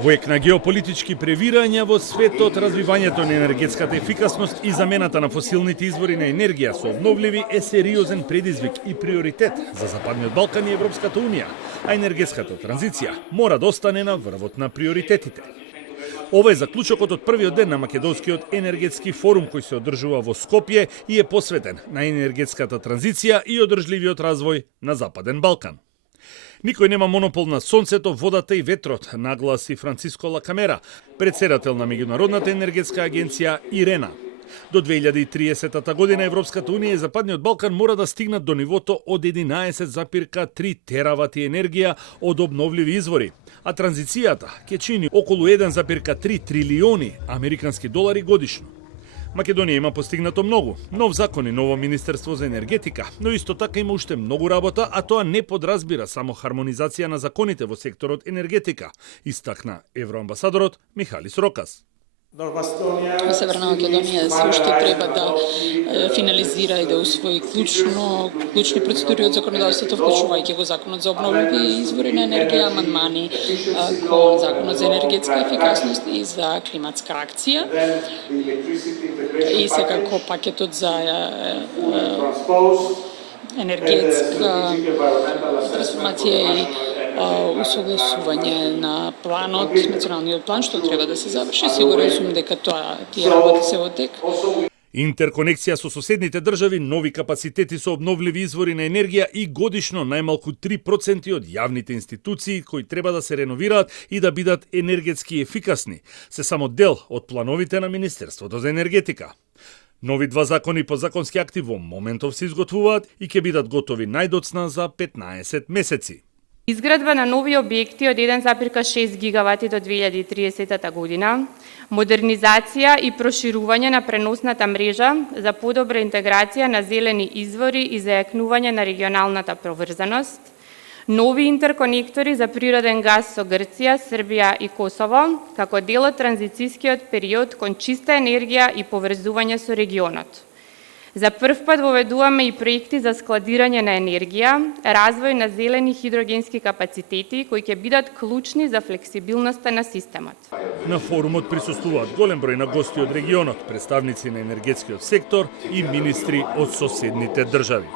Во ек на геополитички превирања во светот, развивањето на енергетската ефикасност и замената на фосилните извори на енергија со обновливи е сериозен предизвик и приоритет за Западниот Балкан и Европската Унија, а енергетската транзиција мора да остане на врвот на приоритетите. Ова е заклучокот од првиот ден на Македонскиот енергетски форум кој се одржува во Скопје и е посветен на енергетската транзиција и одржливиот развој на Западен Балкан. Никој нема монопол на сонцето, водата и ветрот, нагласи Франциско Лакамера, председател на Меѓународната енергетска агенција ИРЕНА. До 2030 година Европската Унија и Западниот Балкан мора да стигнат до нивото од 11,3 теравати енергија од обновливи извори, а транзицијата ќе чини околу 1,3 трилиони американски долари годишно. Македонија има постигнато многу, нов закон и ново Министерство за енергетика, но исто така има уште многу работа, а тоа не подразбира само хармонизација на законите во секторот енергетика, истакна евроамбасадорот Михалис Рокас. Северна Македонија се уште треба да финализира и да усвои клучни процедури од законодавството, вклучувајќи го законот за обновливи извори на енергија, амандмани кон законот за енергетска ефикасност и за климатска акција. И секако пакетот за енергетска трансформација и усогласување на планот, националниот план, што треба да се заврши. Сигурен сум дека тие работи се во тек. Интерконекција со соседните држави, нови капацитети со обновливи извори на енергија и годишно најмалку 3% од јавните институции кои треба да се реновираат и да бидат енергетски ефикасни, се само дел од плановите на Министерството за енергетика. Нови два закони по законски акти во моментов се изготвуваат и ќе бидат готови најдоцна за 15 месеци. Изградба на нови објекти од 1,6 гигавати до 2030 година, модернизација и проширување на преносната мрежа за подобра интеграција на зелени извори и зајакнување на регионалната поврзаност, нови интерконектори за природен газ со Грција, Србија и Косово, како дел од транзицискиот период кон чиста енергија и поврзување со регионот. За прв пат воведуваме и проекти за складирање на енергија, развој на зелени хидрогенски капацитети кои ќе бидат клучни за флексибилноста на системот. На форумот присуствуваат голем број на гости од регионот, представници на енергетскиот сектор и министри од соседните држави.